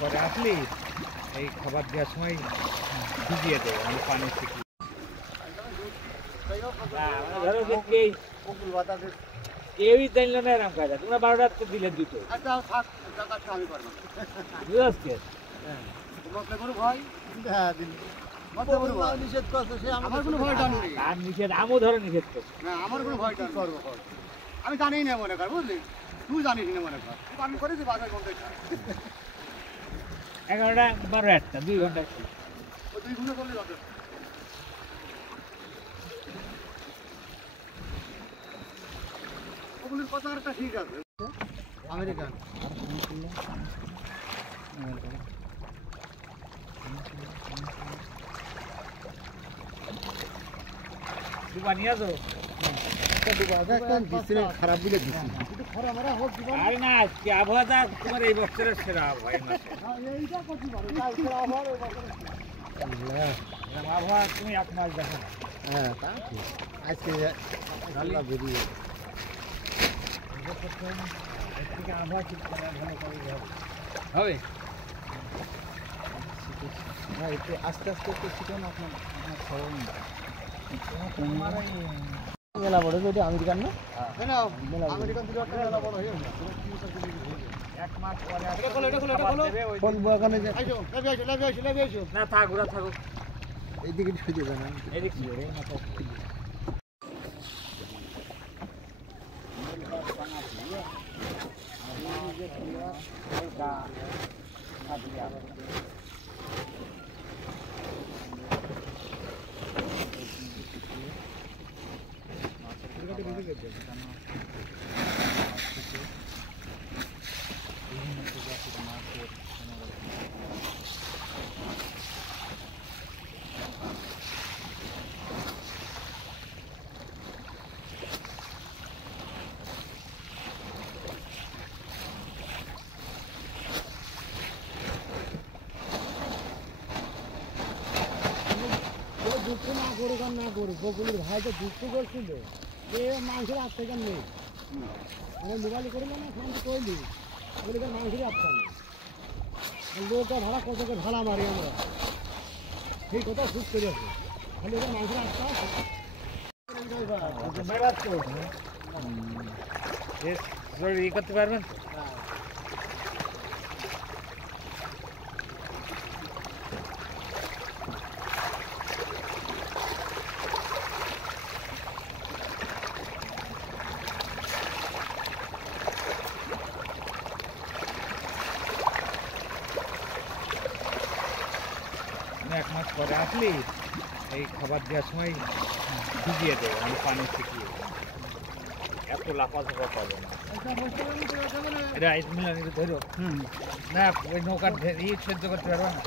পরে আসলি এই খাবার দেওয়ার সময় ভিজিয়ে দেবো আমি পানি শিখি কেউই জানলো না এরকম কাজা তোমরা 12টার তো দিলে দুটো আমও ধরে নিষেধ করছে আমি জানি না মনে কর বুঝলি তুই জানিস না মনে কর আমি করেছি বাজার বন্ধ 11টা 12টা 2 ঘন্টা 2 ঘন্টা করলে যাবে ওগুলোর কথা একটা ঠিক আছে আমেরিকান দুবা নিয়ে যাও খারাপ দিলে না আজকে আবহাওয়া তোমার এই বছরের সেরা আবহাওয়া আবহাওয়া তুমি 1 মাস দেখো হ্যাঁ তা আজকে বেরিয়ে আবহাওয়া ঠিক হবে হ্যাঁ একটু আস্তে আস্তে একটু শিখুন আপনার খবর মেলা বড় যদি আমেরিকান না আমেরিকান দিলে একটা মেলা বড় হয়ে না 1 মাস পরে না থাক ঘোরা থাকুক এইদিকে শুয়ে যাবে না এদিকে দুঃখ না করুক আর না করুক বকুলের ভাই তো দুঃখ করছিল যে মানুষের আত্মা নেই আমি মোবাইল করবো না শান্তি করলি বলি মানুষেরই আত্মা নেই লোকটা ভাড়া কত করে ভাড়া মারি আমরা সেই কথা সুখ করে আছে খালি ওটা মানুষের আত্মা ই করতে পারবেন এক মাস পরে আসলি এই খাবার দেওয়ার সময় ভিজিয়ে দেবো আমি পানি শিখিয়ে এত লাফাঝাফা পাবো না এটা মিলানি ধরো না ওই নৌকার সহ্য করতে পারবে না